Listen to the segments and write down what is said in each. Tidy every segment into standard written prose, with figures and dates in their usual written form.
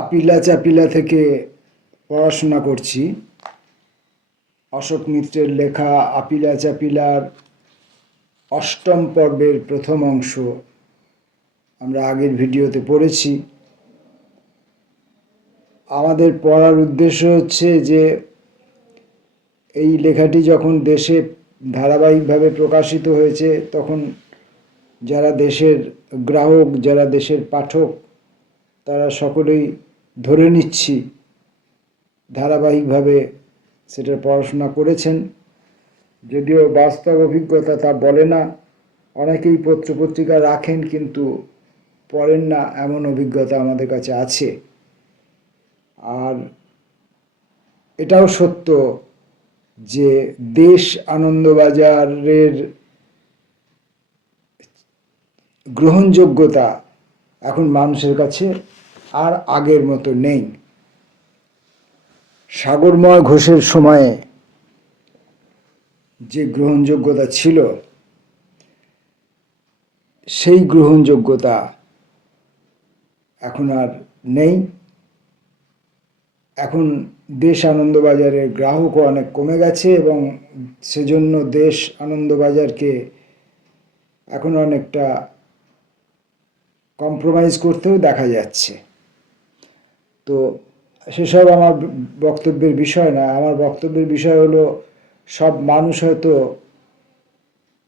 আপিলা চাপিলা থেকে পড়াশোনা করছি। অশোক মিত্রের লেখা আপিলা চাপিলার অষ্টম পর্বের প্রথম অংশ আমরা আগের ভিডিওতে পড়েছি। আমাদের পড়ার উদ্দেশ্য হচ্ছে যে এই লেখাটি যখন দেশে ধারাবাহিকভাবে প্রকাশিত হয়েছে তখন যারা দেশের গ্রাহক, যারা দেশের পাঠক, তারা সকলেই ধরে নিচ্ছি ধারাবাহিকভাবে সেটার পড়াশোনা করেছেন। যদিও বাস্তব অভিজ্ঞতা তা বলে না, অনেকেই পত্রপত্রিকা রাখেন কিন্তু পড়েন না, এমন অভিজ্ঞতা আমাদের কাছে আছে। আর এটাও সত্য যে দেশ আনন্দবাজারের গ্রহণযোগ্যতা এখন মানুষের কাছে আর আগের মতো নেই। সাগরময় ঘোষের সময়ে যে গ্রহণযোগ্যতা ছিল সেই গ্রহণযোগ্যতা এখন আর নেই। এখন দেশ আনন্দবাজারের গ্রাহকও অনেক কমে গেছে এবং সেজন্য দেশ আনন্দবাজারকে এখন অনেকটা কম্প্রোমাইজ করতেও দেখা যাচ্ছে। তো সেসব আমার বক্তব্যের বিষয় না। আমার বক্তব্যের বিষয় হলো সব মানুষ হয়তো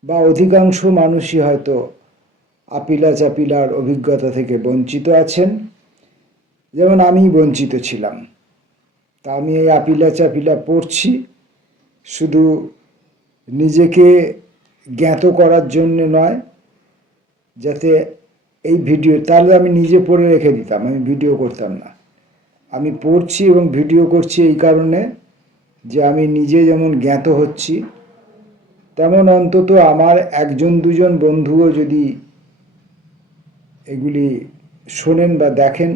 বা অধিকাংশ মানুষই হয়তো আপিলা চাপিলার অভিজ্ঞতা থেকে বঞ্চিত আছেন, যেমন আমি বঞ্চিত ছিলাম। তা আমি এই আপিলা চাপিলা পড়ছি শুধু নিজেকে জ্ঞাত করার জন্য নয়, যাতে এই ভিডিও, তাহলে আমি নিজে পড়ে রেখে দিতাম, আমি ভিডিও করতাম না। আমি পড়ছি এবং ভিডিও করছি এই কারণে যে আমি নিজে যেমন জ্ঞাত হচ্ছি, তেমন অন্তত আমার একজন দুজন বন্ধুও যদি এগুলি শোনেন বা দেখেন,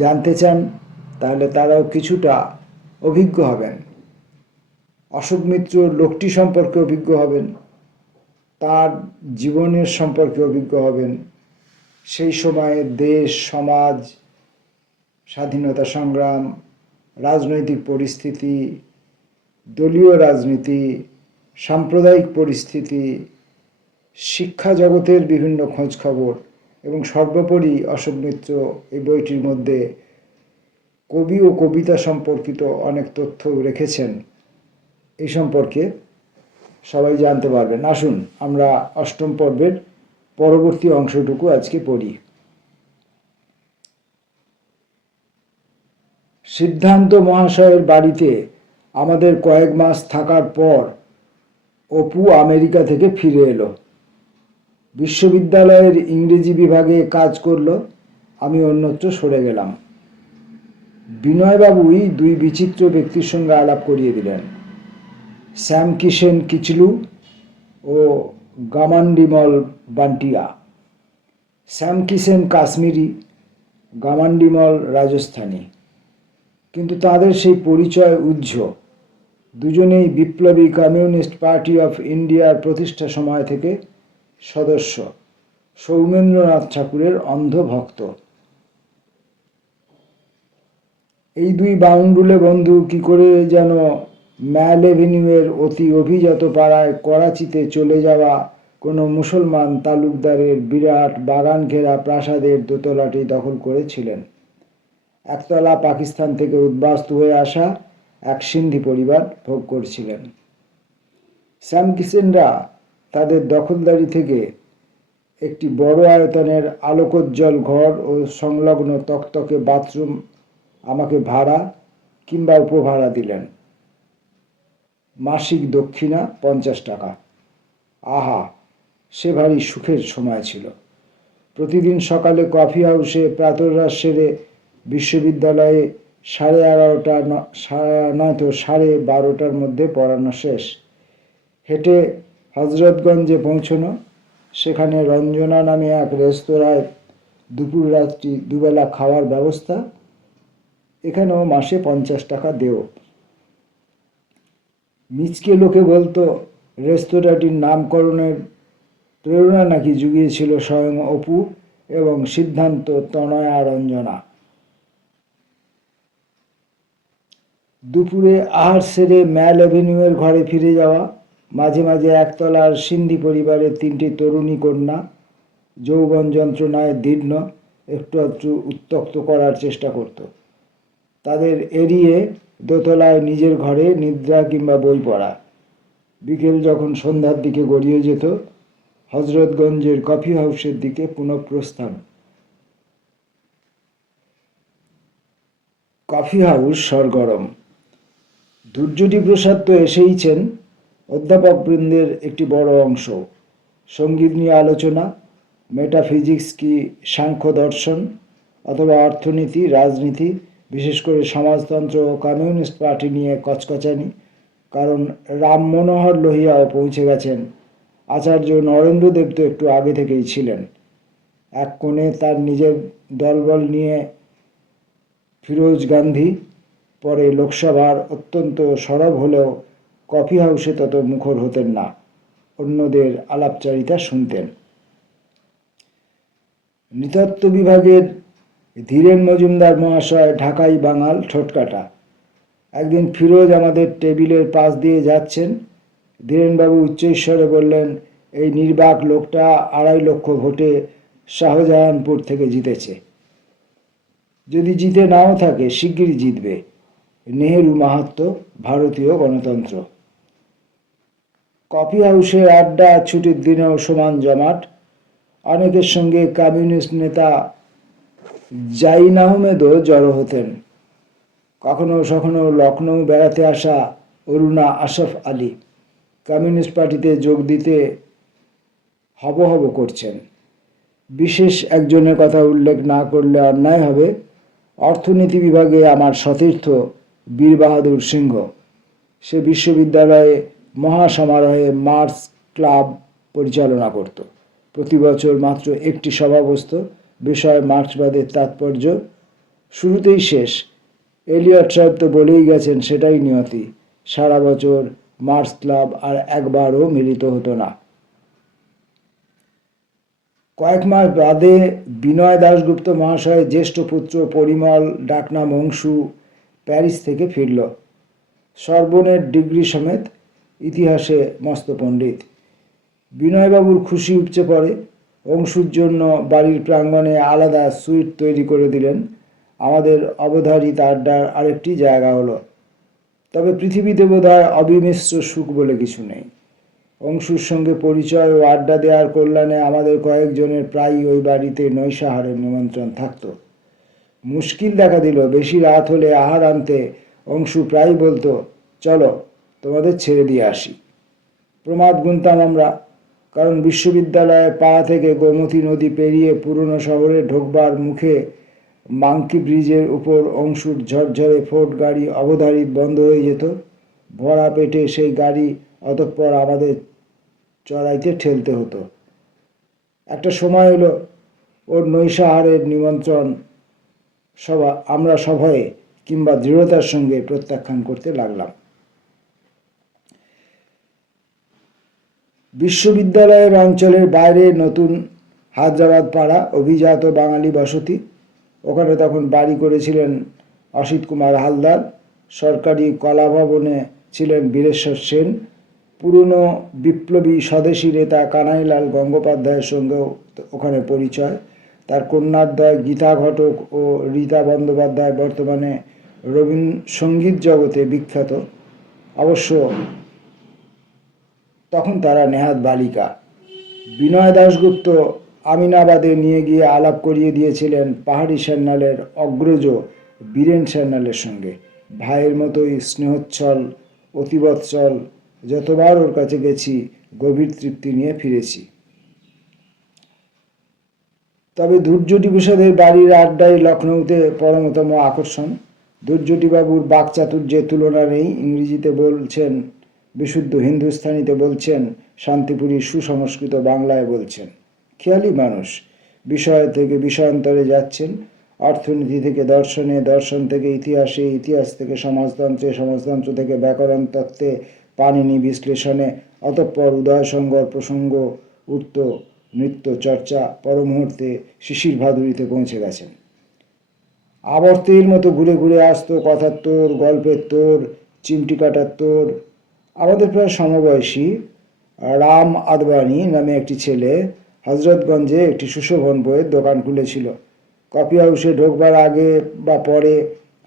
জানতে চান, তাহলে তারাও কিছুটা অভিজ্ঞ হবেন। অশোক মিত্র লোকটি সম্পর্কে অভিজ্ঞ হবেন, তার জীবনের সম্পর্কে অভিজ্ঞ হবেন, সেই সময়ে দেশ, সমাজ, স্বাধীনতা সংগ্রাম, রাজনৈতিক পরিস্থিতি, দলীয় রাজনীতি, সাম্প্রদায়িক পরিস্থিতি, শিক্ষা জগতের বিভিন্ন খোঁজ খবর এবং সর্বোপরি অশোক মিত্র এই বইটির মধ্যে কবি ও কবিতা সম্পর্কিত অনেক তথ্য রেখেছেন। এই সম্পর্কে সবাই জানতে পারবেন। আসুন আমরা অষ্টম পর্বের পরবর্তী অংশটুকু আজকে পড়ি। সিদ্ধান্ত মহাশয়ের বাড়িতে আমাদের কয়েক মাস থাকার পর অপু আমেরিকা থেকে ফিরে এলো। বিশ্ববিদ্যালয়ের ইংরেজি বিভাগে কাজ করলো, আমি অন্যত্র সরে গেলাম। বিনয়বাবুই দুই বিচিত্র ব্যক্তির সঙ্গে আলাপ করিয়ে দিলেন, শ্যামকিষেন কিচলু ও গামান্ডিমল বান্টিয়া। শ্যামকিষেন কাশ্মীরি, গামান্ডিমল রাজস্থানী, কিন্তু তাদের সেই পরিচয় উহ্য। দুজনেই বিপ্লবী কমিউনিস্ট পার্টি অফ ইন্ডিয়ার প্রতিষ্ঠা সময় থেকে সদস্য, সৌমেন্দ্রনাথ ঠাকুরের অন্ধ ভক্ত। এই দুই বাউন্ডুলে বন্ধু কি করে যেন ম্যাল এভিনিউয়ের অতি অভিজাত পাড়ায় করাচিতে চলে যাওয়া কোনো মুসলমান তালুকদারের বিরাট বাগান ঘেরা প্রাসাদের দোতলাটি দখল করেছিলেন। একতলা পাকিস্তান থেকে উদ্বাস্তু হয়ে আসা এক সিন্ধি পরিবার ভোগ করছিলেন। শ্যামকিষেনরা তাদের দখলদারি থেকে একটি বড় আয়তনের আলোকোজ্জ্বল ঘর ও সংলগ্ন তকতকে বাথরুম আমাকে ভাড়া কিংবা উপভাড়া দিলেন। মাসিক দক্ষিণা 50 টাকা। আহা, সে ভারী সুখের সময় ছিল। প্রতিদিন সকালে কফি হাউসে প্রাতরাশ সেরে বিশ্ববিদ্যালয়ে 11:30 নয়তো 12:30 মধ্যে পড়ানো শেষ। হেঁটে হজরতগঞ্জে পৌঁছনো, সেখানে রঞ্জনা নামে এক রেস্তোরাঁয় দুপুর রাত্রি দুবেলা খাওয়ার ব্যবস্থা। এখানেও মাসে 50 টাকা দেও। মিচকে লোকে বলতো রেস্তোরাঁটির নামকরণের প্রেরণা নাকি জুগিয়েছিল স্বয়ং অপু এবং সিদ্ধান্ত, তনয়া, রঞ্জনা। দুপুরে আহার সেরে ম্যাল অ্যাভিনিউয়ের ঘরে ফিরে যাওয়া, মাঝে মাঝে একতলার সিন্ধি পরিবারের 3টি তরুণী কন্যা যৌবন যন্ত্রণায় দীর্ণ একটু একটু উত্ত্যক্ত করার চেষ্টা করত। তাদের এড়িয়ে দোতলায় নিজের ঘরে নিদ্রা কিংবা বই পড়া। বিকেল যখন সন্ধ্যার দিকে গড়িয়ে যেত, হজরতগঞ্জের কফি হাউসের দিকে পুনঃপ্রস্থান। Coffee house সরগরম। দুর্যটি প্রসাদ তো এসেইছেন, অধ্যাপকবৃন্দের একটি বড় অংশ। সঙ্গীত নিয়ে আলোচনা, মেটাফিজিক্স কি সাংখ্য দর্শন, অথবা অর্থনীতি, রাজনীতি, বিশেষ করে সমাজতন্ত্র ও কমিউনিস্ট পার্টি নিয়ে কচকচানি। কারণ রাম মনোহর লোহিয়াও পৌঁছে গেছেন। আচার্য নরেন্দ্রদেব তো একটু আগে থেকেই ছিলেন। এক কোণে তার নিজের দলবল নিয়ে ফিরোজ গান্ধী, পরে লোকসভার অত্যন্ত সরব হলেও কফি হাউসে তত মুখর হতেন না, অন্যদের আলাপচারিতা শুনতেন। নৃতত্ত্ব বিভাগের ধীরেন মজুমদার মহাশয় ঢাকাই বাঙাল, ঠোঁটকাটা। একদিন ফিরোজ আমাদের টেবিলের পাশ দিয়ে যাচ্ছেন। ধীরেনবাবু উচ্চৈঃস্বরে বললেন, এই নির্বাক লোকটা 2.5 লক্ষ ভোটে শাহজাহানপুর থেকে জিতেছে। যদি জিতে নাও থাকে শিগগিরই জিতবে। নেহেরু মাহাত্ম্য, ভারতীয় গণতন্ত্র। কফি হাউসের আড্ডা ছুটির দিনেও সমান জমাট। অনেকের সঙ্গে কমিউনিস্ট নেতা জাইন আহমেদও জড়ো হতেন। কখনো সখনো লখনৌ বেড়াতে আসা অরুণা আশরাফ আলী কমিউনিস্ট পার্টিতে যোগ দিতে হব হব করছেন। বিশেষ একজনের কথা উল্লেখ না করলে অন্যায় হবে। অর্থনীতি বিভাগে আমার সতীর্থ বীর বাহাদুর সিংহ। সে বিশ্ববিদ্যালয়ে মহাসমারোহে মার্চ ক্লাব পরিচালনা করত। প্রতি বছর মাত্র একটি সভা বসত, বিষয় মার্ক্সবাদের তাৎপর্য। শুরুতেই শেষ। এলিয়ট সাহেব তো বলেই গেছেন, সেটাই নিয়তি। সারা বছর মার্ক্স ক্লাব আর একবারও মিলিত হতো না। কয়েক মাস বাদে বিনয় দাশগুপ্ত মহাশয়ের জ্যেষ্ঠ পুত্র পরিমল, ডাকনাম অংশু, প্যারিস থেকে ফিরল। সর্বনের ডিগ্রি সমেত, ইতিহাসে মস্ত পণ্ডিত। বিনয়বাবুর খুশি উপচে পড়ে। অংশুর জন্য বাড়ির প্রাঙ্গণে আলাদা সুইট তৈরি করে দিলেন। আমাদের অবধারিত আড্ডার আরেকটি জায়গা হলো। তবে পৃথিবীতে বোধহয় অবিমিশ্র সুখ বলে কিছু নেই। অংশুর সঙ্গে পরিচয় ও আড্ডা দেওয়ার কল্যাণে আমাদের কয়েকজনের প্রায়ই ওই বাড়িতে নৈশাহারের নিমন্ত্রণ থাকত। মুশকিল দেখা দিল, বেশি রাত হলে আহার আনতে অংশু প্রায় বলতো, চলো তোমাদের ছেড়ে দিয়ে আসি। প্রমাদ গুনতাম আমরা, কারণ বিশ্ববিদ্যালয়ের পাড়া থেকে গোমতী নদী পেরিয়ে পুরনো শহরে ঢোকবার মুখে মাংকি ব্রিজের উপর অংশুর ঝরঝরে ফোর্ড গাড়ি অবধারিত বন্ধ হয়ে যেত। ভরা পেটে সেই গাড়ি অতঃপর আমাদের চড়াইতে ঠেলতে হতো। একটা সময় এলো ওর নৈশাহারের নিমন্ত্রণ আমরা সভয়ে কিংবা দৃঢ়তার সঙ্গে প্রত্যাখ্যান করতে লাগলাম। বিশ্ববিদ্যালয়ের অঞ্চলের বাইরে নতুন হায়দ্রাবাদ পাড়া, অভিজাত বাঙালি বসতি। ওখানে তখন বাড়ি করেছিলেন অসিত কুমার হালদার। সরকারি কলা ভবনে ছিলেন বীরেশ্বর সেন। পুরনো বিপ্লবী স্বদেশী নেতা কানাইলাল গঙ্গোপাধ্যায়ের সঙ্গেও ওখানে পরিচয়। তার কন্যাদ্বয় গীতা ঘটক ও রীতা বন্দ্যোপাধ্যায় বর্তমানে সঙ্গীত জগতে বিখ্যাত। অবশ্য তখন তারা নেহাত বালিকা। বিনয় দাশগুপ্ত আমিনাবাদে নিয়ে গিয়ে আলাপ করিয়ে দিয়েছিলেন পাহাড়ি সান্যালের অগ্রজ বীরেন সান্যালের সঙ্গে। ভাইয়ের মতোই স্নেহোচ্ছল, অতিবৎসল। যতবার ওর কাছে গেছি গভীর তৃপ্তি নিয়ে ফিরেছি। তবে দুর্যটি প্রসাদের বাড়ির আড্ডায় লখনৌতে পরমতম আকর্ষণ। দুর্যটিবাবুর বাকচাতুর্যের তুলনা নেই। ইংরেজিতে বলছেন, বিশুদ্ধ হিন্দুস্থানিতে বলছেন, শান্তিপুরী সুসংস্কৃত বাংলায় বলছেন। খেয়ালি মানুষ। বিষয় থেকে বিষয়ান্তরে যাচ্ছেন। অর্থনীতি থেকে দর্শনে, দর্শন থেকে ইতিহাসে, ইতিহাস থেকে সমাজতন্ত্রে, সমাজতন্ত্র থেকে ব্যাকরণ তত্ত্বে, পাণিনি বিশ্লেষণে, অতঃপর উদয়সঙ্গর প্রসঙ্গ উঠত নৃত্য চর্চা, পরমুহূর্তে শিশির ভাদুরীতে পৌঁছে গেছেন। আবর্তের মতো ঘুরে ঘুরে আসতো কথার তোর, গল্পের তোর, চিমটি কাটার তোর। আমাদের প্রায় সমবয়সী রাম আদবানি নামে একটি ছেলে হজরতগঞ্জে একটি সুশোভন বইয়ের দোকান খুলেছিল। কফি হাউসে ঢোকবার আগে বা পরে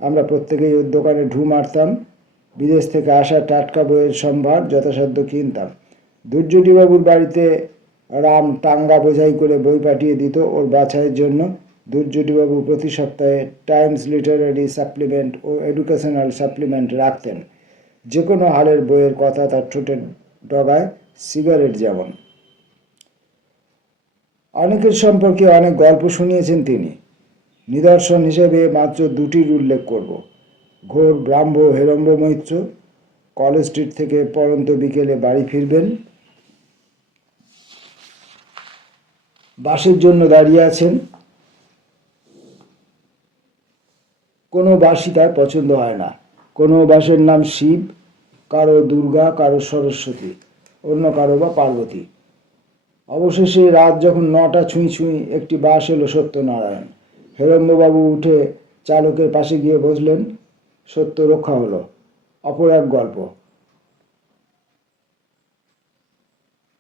আমরা প্রত্যেকেই ওর দোকানে ঢু মারতাম। বিদেশ থেকে আসা টাটকা বইয়ের সম্ভার যথাসাধ্য কিনতাম। দুর্যোটিবাবুর বাড়িতে রাম টাঙ্গা বোঝাই করে বই পাঠিয়ে দিত ওর বাছাইয়ের জন্য। দুর্যোটিবাবু প্রতি সপ্তাহে টাইমস লিটারারি সাপ্লিমেন্ট ও এডুকেশনাল সাপ্লিমেন্ট রাখতেন। যে কোনো হালের বইয়ের কথা তার ঠোঁটের ডগায় সিগারেট যেমন। অনেকের সম্পর্কে অনেক গল্প শুনিয়েছেন তিনি। নিদর্শন হিসেবে মাত্র দুটির উল্লেখ করব। ঘোর ব্রাহ্ম হেরম্ব মৈত্র কলেজ স্ট্রিট থেকে পরন্ত বিকেলে বাড়ি ফিরবেন, বাসের জন্য দাঁড়িয়ে আছেন। কোনো বাসই তার পছন্দ হয় না। কোনো বাসের নাম শিব, কারো দুর্গা, কারো সরস্বতী, অন্য কারো বা পার্বতী। অবশেষে রাত যখন 9টা ছুঁই ছুঁই একটি বাস এলো সত্যনারায়ণ। হেরম্ববাবু উঠে চালকের পাশে গিয়ে বসলেন। সত্য রক্ষা হলো। অপর এক গল্প।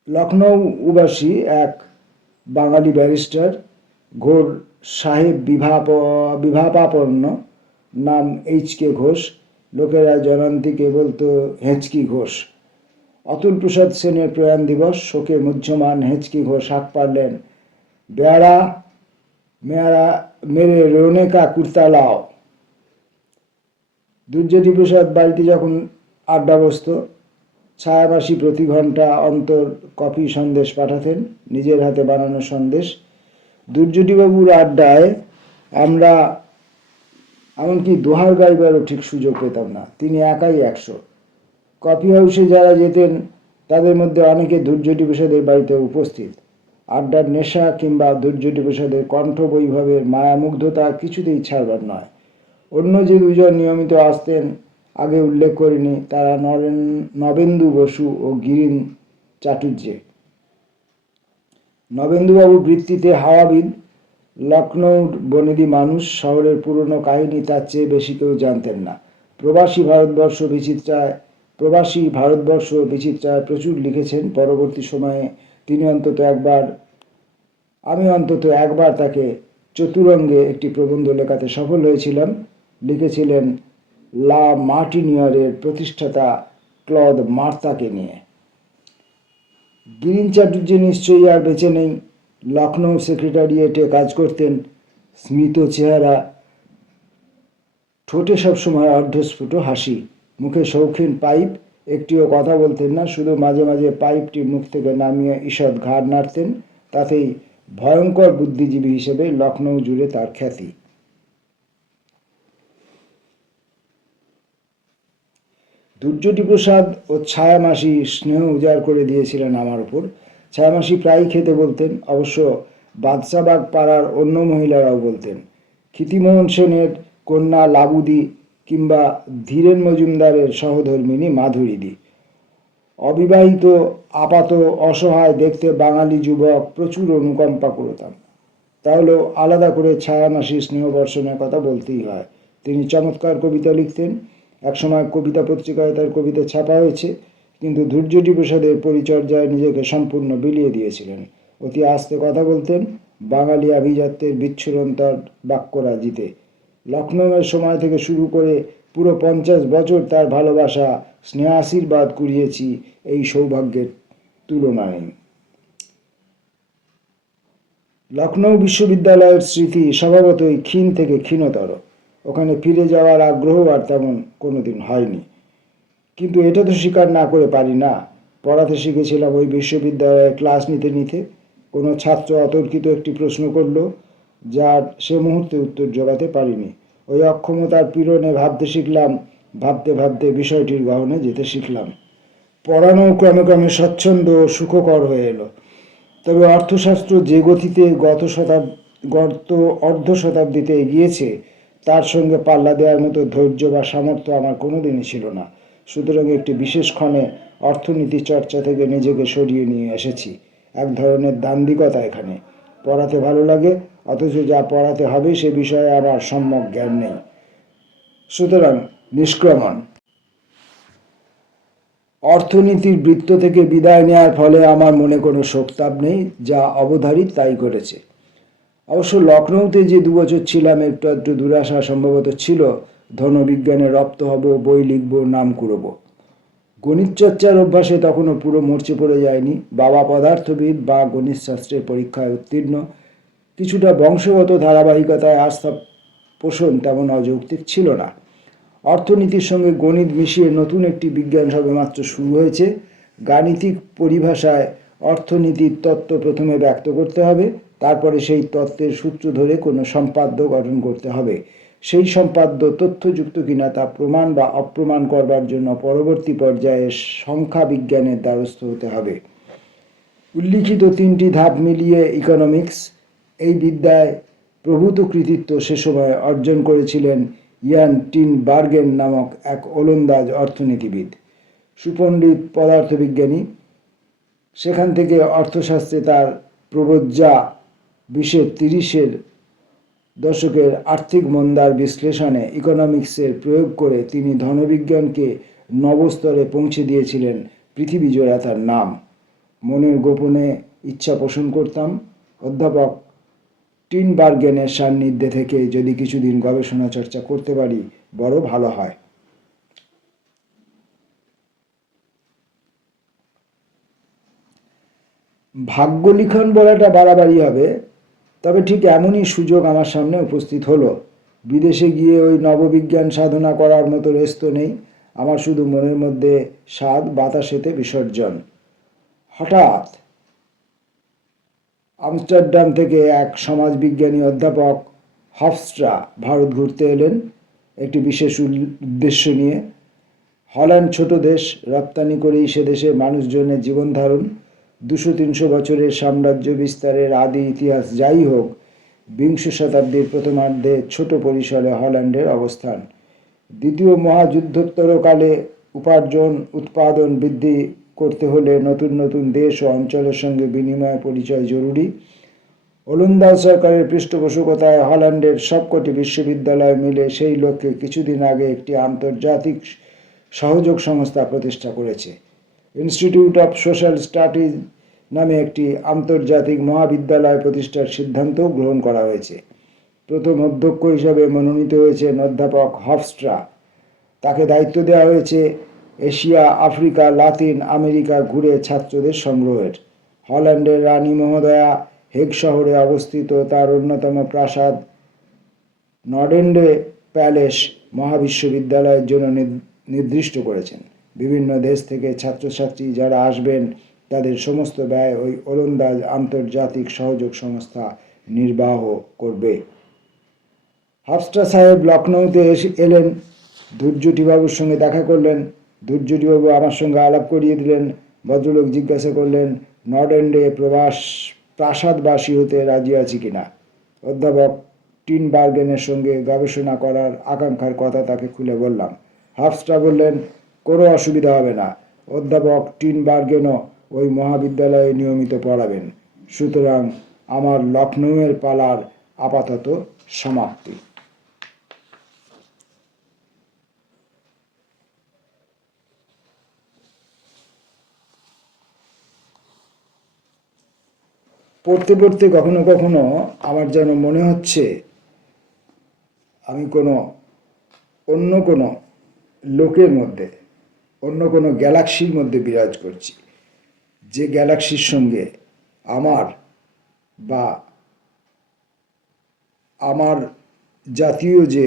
লখনৌ উবাসী এক বাঙালি ব্যারিস্টার, ঘোর সাহেব বিভাপাপন্ন, নাম এইচ.কে. ঘোষ, লোকেরা জনান্তিকে বলতো হেঁচকি ঘোষ। অতুল প্রসাদ সেনের প্রয়াণ দিবস, শোকে মুহ্যমান হেঁচকি ঘোষ হাঁক পারলেন, বেয়ারা মেয়ারা মেরে রোনে কা কুর্তা লাও। দুর্যোধী প্রসাদ বাড়িতে যখন আড্ডা বসত, ছায়াবাসী প্রতি ঘন্টা অন্তর কফি সন্দেশ পাঠাতেন, নিজের হাতে বানানো সন্দেশ। দুর্যোধীবাবুর আড্ডায় আমরা এমনকি দোহার গাইবারও ঠিক সুযোগ পেতাম না। তিনি একাই 100। কফি হাউসে যারা যেতেন তাদের মধ্যে অনেকে দুর্যোধী প্রসাদের বাড়িতে উপস্থিত। আড্ডার নেশা কিংবা দুর্যোধী প্রসাদের কণ্ঠ বৈভবের মায়ামুগ্ধতা কিছুতেই ছাড়বার নয়। অন্য যে দুজন নিয়মিত আসতেন আগে উল্লেখ করিনি, তারা নবেন্দু বসু ও গিরিন চাটুর্যে। নবেন্দুবাবু বৃত্তিতে হাওয়াবিদ, লখনৌর বনেদি মানুষ, শহরের পুরনো কাহিনী তার চেয়ে বেশি কেউ জানতেন না। প্রবাসী ভারতবর্ষ বিচিত্রায় প্রচুর লিখেছেন। পরবর্তী সময়ে আমি অন্তত একবার তাকে চতুরঙ্গে একটি প্রবন্ধ লেখাতে সফল হয়েছিলাম। লিখেছিলেন লা মার্টিনিয়ারের প্রতিষ্ঠাতা ক্লদ মার্তাকে নিয়ে। গিরিন চাটুর্যে নিশ্চয়ই আর বেঁচে নেই। লখনৌ সেক্রেটারিয়েটে কাজ করতেন। স্মিত চেহারা, ঠোঁটে সবসময় অর্ধস্ফুট হাসি, মুখে শৌখিন পাইপ। একটিও কথা বলতেন না, শুধু মাঝে মাঝে পাইপটি মুখ থেকে নামিয়ে ঈষৎ ঘাড় নাড়তেন। তাতেই ভয়ঙ্কর বুদ্ধিজীবী হিসেবে লখনৌ জুড়ে তার খ্যাতি। দুর্যোধী প্রসাদ ও ছায়ামাসি স্নেহ উজাড় করে দিয়েছিলেন আমার উপর। ছায়ামাসি প্রায়ই খেতে বলতেন, অবশ্য বাদশাবাগ পাড়ার অন্য মহিলারাও বলতেন। ক্ষিতিমোহন সেনের কন্যা লাবুদি কিংবা ধীরেন মজুমদারের সহধর্মিণী মাধুরীদি। অবিবাহিত আপাত অসহায় দেখতে বাঙালি যুবক প্রচুর অনুকম্পা করতাম। তাহলেও আলাদা করে ছায়ামাসির স্নেহবর্ষণের কথা বলতেই হয়। তিনি চমৎকার কবিতা লিখতেন। একসময় কবিতা পত্রিকায় তার কবিতা ছাপা হয়েছে, কিন্তু দুর্যোধী প্রসাদের পরিচর্যায় নিজেকে সম্পূর্ণ বিলিয়ে দিয়েছিলেন। অতি আস্তে কথা বলতেন, বাঙালি আভিজাত্যের বিচ্ছুরন্তর বাক্যরাজিতে। লখনৌয়ের সময় থেকে শুরু করে পুরো 50 বছর তার ভালোবাসা স্নেহাশীর্বাদ কুড়িয়েছি, এই সৌভাগ্যের তুলনা নেই। লখনৌ বিশ্ববিদ্যালয়ের স্মৃতি স্বভাবতই ক্ষীণ থেকে ক্ষীণতর। ওখানে ফিরে যাওয়ার আগ্রহ আর তেমন কোনোদিন হয়নি। কিন্তু এটা তো স্বীকার না করে পারি না, পড়াতে শিখেছিলাম ওই বিশ্ববিদ্যালয়ে। ক্লাস নিতে নিতে কোনো ছাত্র অতর্কিত একটি প্রশ্ন করল, যার সে মুহূর্তে উত্তর জোগাতে পারিনি। ওই অক্ষমতার পীড়নে ভাবতে শিখলাম, ভাবতে ভাবতে বিষয়টির গহনে যেতে শিখলাম। পড়ানো ক্রমে ক্রমে স্বচ্ছন্দ ও সুখকর হয়ে এলো। তবে অর্থশাস্ত্র যে গতিতে গত অর্ধ শতাব্দীতে এগিয়েছে, তার সঙ্গে পাল্লা দেওয়ার মতো ধৈর্য বা সামর্থ্য আমার কোনোদিনই ছিল না। সুতরাং একটি বিশেষ ক্ষণে অর্থনীতি চর্চা থেকে নিজেকে সরিয়ে নিয়ে এসেছি। এক ধরনের দান্দিকতা এখানে। পড়াতে ভালো লাগে, অথচ যা পড়াতে হবে সে বিষয়ে আমার সম্যক জ্ঞান নেই। সুতরাং নিষ্ক্রমণ। অর্থনীতির বৃত্ত থেকে বিদায় নেওয়ার ফলে আমার মনে কোনো শোকতাপ নেই, যা অবধারিত তাই ঘটেছে। অবশ্য লখনৌতে যে 2 বছর ছিলাম একটু একটু দুরাশা সম্ভবত ছিল, ধনবিজ্ঞানে রপ্ত হব, বই লিখব, নাম কুড়ব। গণিত চর্চার অভ্যাসে তখনও পুরো মরচে পড়ে যায়নি। বাবা পদার্থবিদ বা গণিতশাস্ত্রের পরীক্ষায় উত্তীর্ণ, কিছুটা বংশগত ধারাবাহিকতায় আস্থা পোষণ তেমন অযৌক্তিক ছিল না। অর্থনীতির সঙ্গে গণিত মিশিয়ে নতুন একটি বিজ্ঞান সবেমাত্র শুরু হয়েছে। গাণিতিক পরিভাষায় অর্থনীতির তত্ত্ব প্রথমে ব্যক্ত করতে হবে, তারপরে সেই তত্ত্বের সূত্র ধরে কোনো সম্পাদ্য গঠন করতে হবে। সেই সম্পাদ্য তথ্যযুক্ত কিনা তা প্রমাণ বা অপ্রমাণ করবার জন্য পরবর্তী পর্যায়ে সংখ্যা বিজ্ঞানের দ্বারস্থ হতে হবে। উল্লিখিত 3টি ধাপ মিলিয়ে ইকোনমিক্স, এই বিদ্যায় প্রভূত কৃতিত্ব সে সময় অর্জন করেছিলেন ইয়ান টিন বার্গেন নামক এক ওলন্দাজ অর্থনীতিবিদ, সুপণ্ডিত পদার্থবিজ্ঞানী। সেখান থেকে অর্থশাস্ত্রে তার প্রবজ্জা 20-30 দশকের আর্থিক মন্দার বিশ্লেষণে ইকোনমিক্সের প্রয়োগ করে তিনি ধনবিজ্ঞানকে নবস্তরে পৌঁছে দিয়েছিলেন। পৃথিবীজোড়া তার নাম। মনের গোপনে ইচ্ছা পোষণ করতাম অধ্যাপক টিনবার্গেনের সান্নিধ্যে থেকে যদি কিছুদিন গবেষণা চর্চা করতে পারি বড় ভালো হয়। ভাগ্যলিখন বলাটা বাড়াবাড়ি হবে, তবে ঠিক এমনই সুযোগ আমার সামনে উপস্থিত হলো। বিদেশে গিয়ে ওই নববিজ্ঞান সাধনা করার মতো রেস্ত নেই আমার, শুধু মনের মধ্যে স্বাদ, বাতাসেতে বিসর্জন। হঠাৎ আমস্টারডাম থেকে এক সমাজবিজ্ঞানী অধ্যাপক হফস্ট্রা ভারত ঘুরতে এলেন একটি বিশেষ উদ্দেশ্য নিয়ে। হল্যান্ড ছোট দেশ, রপ্তানি করেই সে দেশের মানুষজনের জীবন ধারণ। 200-300 বছরের সাম্রাজ্য বিস্তারের আদি ইতিহাস যাই হোক, 20 শতাব্দীর প্রথমার্ধে ছোট পরিসরে হল্যান্ডের অবস্থান। দ্বিতীয় মহাযুদ্ধোত্তরকালে উৎপাদন বৃদ্ধি করতে হলে নতুন নতুন দেশ ও অঞ্চলের সঙ্গে বিনিময় পরিচয় জরুরি। ওলন্দাজ সরকারের পৃষ্ঠপোষকতায় হল্যান্ডের সবকটি বিশ্ববিদ্যালয় মিলে সেই লক্ষ্যে কিছুদিন আগে একটি আন্তর্জাতিক সহযোগ সংস্থা প্রতিষ্ঠা করেছে। ইনস্টিটিউট অফ সোশ্যাল স্টাডিজ নামে একটি আন্তর্জাতিক মহাবিদ্যালয় প্রতিষ্ঠার সিদ্ধান্তও গ্রহণ করা হয়েছে। প্রথম অধ্যক্ষ হিসাবে মনোনীত হয়েছেন অধ্যাপক হফস্ট্রা। তাকে দায়িত্ব দেওয়া হয়েছে এশিয়া, আফ্রিকা, লাতিন আমেরিকা ঘুরে ছাত্রদের সংগ্রহের। হল্যান্ডের রানী মহোদয়া হেগ শহরে অবস্থিত তার অন্যতম প্রাসাদ নর্ডেন্ডে প্যালেস মহাবিশ্ববিদ্যালয়ের জন্য নির্দিষ্ট করেছেন। বিভিন্ন দেশ থেকে ছাত্রছাত্রী যারা আসবেন তাদের সমস্ত ব্যয় ওই ওলন্দাজ আন্তর্জাতিক সহযোগ সংস্থা নির্বাহ করবে। হফস্ট্রা সাহেব লখনৌতে এলেন, দুর্জটিবাবুর সঙ্গে দেখা করলেন। দুর্জটিবাবু আমার সঙ্গে আলাপ করিয়ে দিলেন। ভদ্রলোক জিজ্ঞাসা করলেন নর্ডেন্ডে প্রাসাদবাসী হতে রাজি আছি কিনা। অধ্যাপক টিনবার্গেনের সঙ্গে গবেষণা করার আকাঙ্ক্ষার কথা তাকে খুলে বললাম। হফস্ট্রা বললেন, কোনো অসুবিধা হবে না, অধ্যাপক টিনবার্গেনও ওই মহাবিদ্যালয়ে নিয়মিত পড়াবেন। সুতরাং আমার লখনৌয়ের পালার আপাতত সমাপ্তি। পড়তে পড়তে কখনো কখনো আমার যেন মনে হচ্ছে আমি অন্য কোনো লোকের মধ্যে, অন্য কোনো গ্যালাক্সির মধ্যে বিরাজ করছি, যে গ্যালাক্সির সঙ্গে আমার জাতীয় যে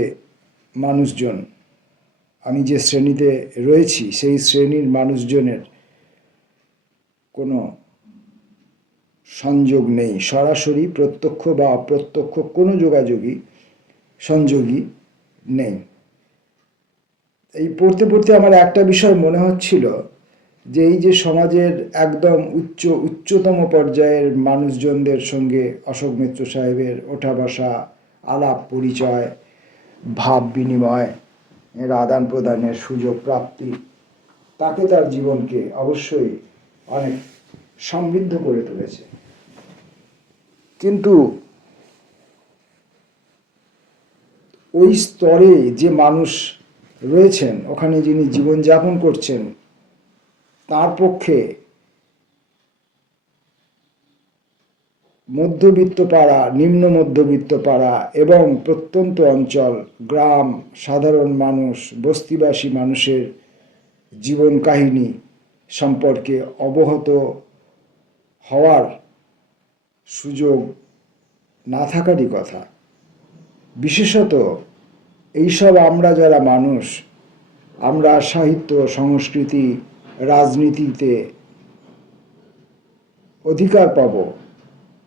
মানুষজন, আমি যে শ্রেণীতে রয়েছি সেই শ্রেণীর মানুষজনের কোনো সংযোগ নেই। সরাসরি, প্রত্যক্ষ বা অপ্রত্যক্ষ কোনো সংযোগই নেই। এই পড়তে পড়তে আমার একটা বিষয় মনে হচ্ছিল যে এই যে সমাজের একদম উচ্চতম পর্যায়ের মানুষজনদের সঙ্গে অশোক মিত্র সাহেবের ওঠা বসা, আলাপ পরিচয়, ভাব বিনিময় এর আদান প্রদানের সুযোগ প্রাপ্তি, তাকে তার জীবনকে অবশ্যই অনেক সমৃদ্ধ করে তুলেছে। কিন্তু ওই স্তরে যে মানুষ রয়েছেন, ওখানে যিনি জীবনযাপন করছেন, তার পক্ষে মধ্যবিত্ত পাড়া, নিম্ন মধ্যবিত্ত পাড়া এবং প্রত্যন্ত অঞ্চল, গ্রাম, সাধারণ মানুষ, বস্তিবাসী মানুষের জীবন কাহিনী সম্পর্কে অবগত হওয়ার সুযোগ না থাকারই কথা। বিশেষত এইসব আমরা যারা মানুষ, আমরা সাহিত্য, সংস্কৃতি, রাজনীতিতে অধিকার পাব,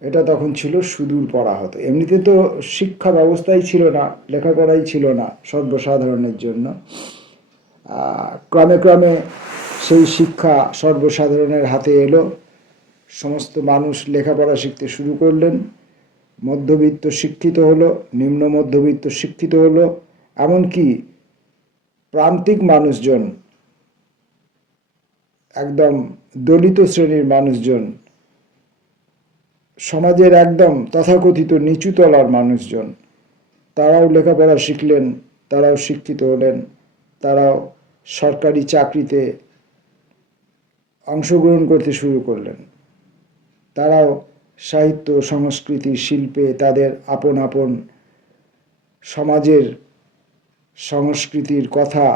এটা তখন ছিল সুদূর পরাহত। এমনিতে তো শিক্ষা ব্যবস্থাই ছিল না, লেখাপড়াই ছিল না সর্বসাধারণের জন্য। ক্রমে ক্রমে সেই শিক্ষা সর্বসাধারণের হাতে এলো, সমস্ত মানুষ লেখাপড়া শিখতে শুরু করলেন, মধ্যবিত্ত শিক্ষিত হলো, নিম্ন মধ্যবিত্ত শিক্ষিত হলো, এমনকি প্রান্তিক মানুষজন, একদম দলিত শ্রেণীর মানুষজন, সমাজের একদম তথাকথিত নিচুতলার মানুষজন, তারাও লেখাপড়া শিখলেন, তারাও শিক্ষিত হলেন, তারাও সরকারি চাকরিতে অংশগ্রহণ করতে শুরু করলেন। তারাও সাহিত্য, সংস্কৃতি, শিল্পে তাদের আপন আপন সমাজের সংস্কৃতির কথা,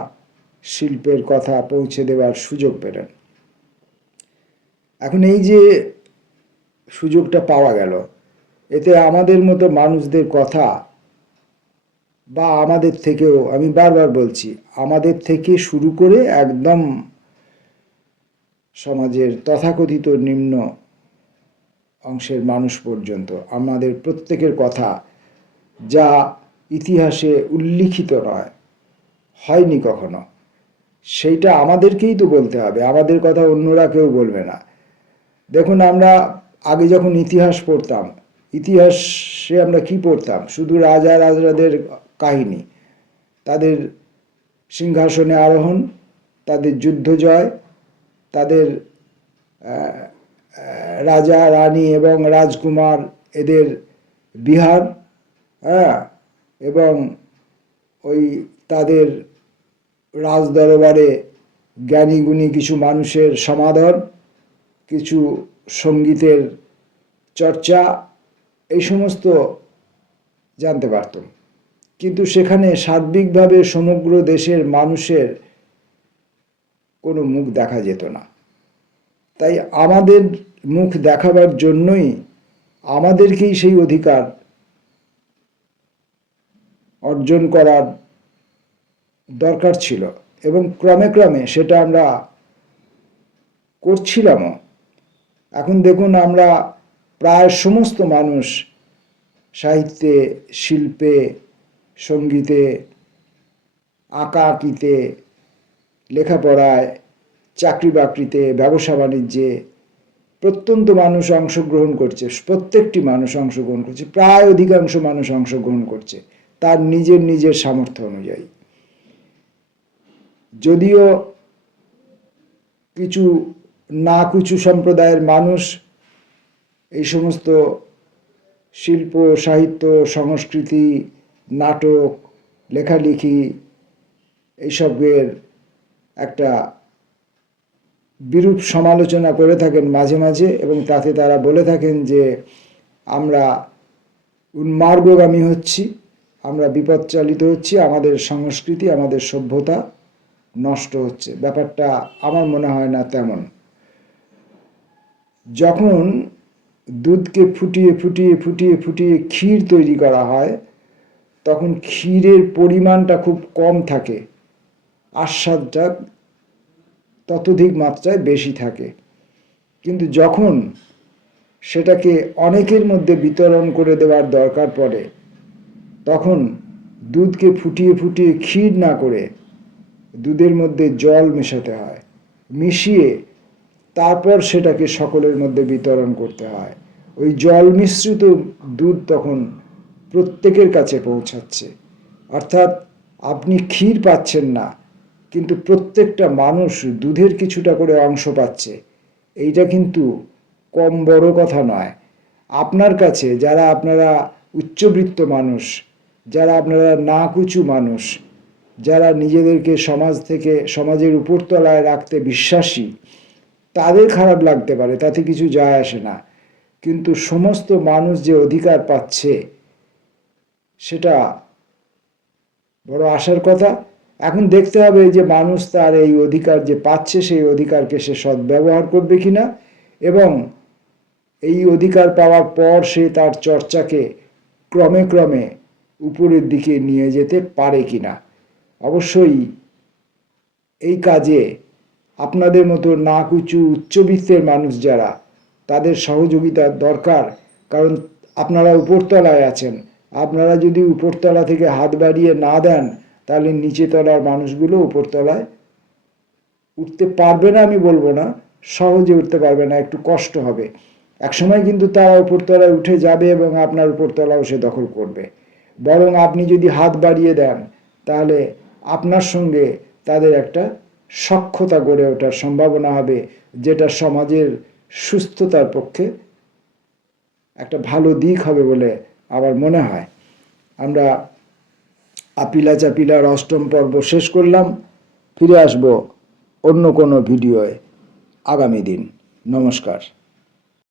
শিল্পের কথা পৌঁছে দেওয়ার সুযোগ পেলেন। এখন এই যে সুযোগটা পাওয়া গেল, এতে আমাদের মতো মানুষদের কথা, বা আমাদের থেকেও, আমি বারবার বলছি, আমাদের থেকে শুরু করে একদম সমাজের তথাকথিত নিম্ন অংশের মানুষ পর্যন্ত, আমাদের প্রত্যেকের কথা যা ইতিহাসে উল্লিখিত নয়, হয়নি কখনো, সেইটা আমাদেরকেই তো বলতে হবে। আমাদের কথা অন্যরা কেউ বলবে না। দেখুন, আমরা আগে যখন ইতিহাস পড়তাম, ইতিহাসে আমরা কি পড়তাম? শুধু রাজা রাজরাদের কাহিনী, তাদের সিংহাসনে আরোহণ, তাদের যুদ্ধ জয়, তাদের রাজা রানী এবং রাজকুমার এদের বিহার, এবং ওই তাদের রাজদরবারে জ্ঞানী গুণী কিছু মানুষের সমাদর, কিছু সঙ্গীতের চর্চা, এই সমস্ত জানতে পারতাম। কিন্তু সেখানে সার্বিকভাবে সমগ্র দেশের মানুষের কোনো মুখ দেখা যেত না। তাই আমাদের মুখ দেখাবার জন্যই আমাদেরকেই সেই অধিকার অর্জন করার দরকার ছিল, এবং ক্রমে ক্রমে সেটা আমরা করছিলামও। এখন দেখুন, আমরা প্রায় সমস্ত মানুষ সাহিত্যে, শিল্পে, সঙ্গীতে, আঁকা আঁকিতে, লেখাপড়ায়, চাকরি বাকরিতে, ব্যবসা বাণিজ্যে প্রত্যন্ত মানুষ অংশগ্রহণ করছে। প্রত্যেকটি মানুষ অংশগ্রহণ করছে, প্রায় অধিকাংশ মানুষ অংশগ্রহণ করছে তার নিজের নিজের সামর্থ্য অনুযায়ী। যদিও কিছু না কিছু সম্প্রদায়ের মানুষ এই সমস্ত শিল্প, সাহিত্য, সংস্কৃতি, নাটক, লেখালেখি, এইসবের একটা বিরূপ সমালোচনা করে থাকেন মাঝে মাঝে, এবং তাতে তারা বলে থাকেন যে আমরা উন্মার্গগামী হচ্ছি, আমরা বিপদচালিত হচ্ছি, আমাদের সংস্কৃতি, আমাদের সভ্যতা নষ্ট হচ্ছে। ব্যাপারটা আমার মনে হয় না তেমন। যখন দুধকে ফুটিয়ে ফুটিয়ে ফুটিয়ে ফুটিয়ে ক্ষীর তৈরি করা হয়, তখন ক্ষীরের পরিমাণটা খুব কম থাকে, আস্বাদটা ততোধিক মাত্রায় বেশি থাকে। কিন্তু যখন সেটাকে অনেকের মধ্যে বিতরণ করে দেওয়ার দরকার পড়ে, তখন দুধকে ফুটিয়ে ফুটিয়ে ক্ষীর না করে দুধের মধ্যে জল মেশাতে হয়, মিশিয়ে তারপর সেটাকে সকলের মধ্যে বিতরণ করতে হয়। ওই জল মিশ্রিত দুধ তখন প্রত্যেকের কাছে পৌঁছাচ্ছে। অর্থাৎ আপনি ক্ষীর পাচ্ছেন না, কিন্তু প্রত্যেকটা মানুষ দুধের কিছুটা করে অংশ পাচ্ছে। এইটা কিন্তু কম বড় কথা নয়। আপনার কাছে, যারা আপনারা উচ্চবিত্ত মানুষ, যারা আপনারা না কুচু মানুষ, যারা নিজেদেরকে সমাজের উপরতলায় রাখতে বিশ্বাসী, তাদের খারাপ লাগতে পারে, তাতে কিছু যায় আসে না। কিন্তু সমস্ত মানুষ যে অধিকার পাচ্ছে সেটা বড় আশার কথা। এখন দেখতে হবে যে মানুষ তার এই অধিকার যে পাচ্ছে সেই অধিকারকে সে সদ্ব্যবহার করবে কিনা, এবং এই অধিকার পাওয়ার পর সে তার চর্চাকে ক্রমে ক্রমে উপরের দিকে নিয়ে যেতে পারে কিনা। অবশ্যই এই কাজে আপনাদের মতো নাকুচু উচ্চবিত্তের মানুষ যারা, তাদের সহযোগিতার দরকার। কারণ আপনারা উপরতলায় আছেন, আপনারা যদি উপরতলা থেকে হাত বাড়িয়ে না দেন তাহলে নিচে তলার মানুষগুলো উপরতলায় উঠতে পারবে না। আমি বলবো না সহজে উঠতে পারবে না, একটু কষ্ট হবে। একসময় কিন্তু তারা উপরতলায় উঠে যাবে এবং আপনার উপরতলাও সে দখল করবে। বরং আপনি যদি হাত বাড়িয়ে দেন তাহলে আপনার সঙ্গে তাদের একটা সখ্যতা গড়ে ওঠার সম্ভাবনা হবে, যেটা সমাজের সুস্থতার পক্ষে একটা ভালো দিক হবে বলে আমার মনে হয়। আমরা আপিলা চাপিলার ৮ম পর্ব শেষ করলাম। ফিরে আসব অন্য কোনো ভিডিওয় আগামী দিন। নমস্কার।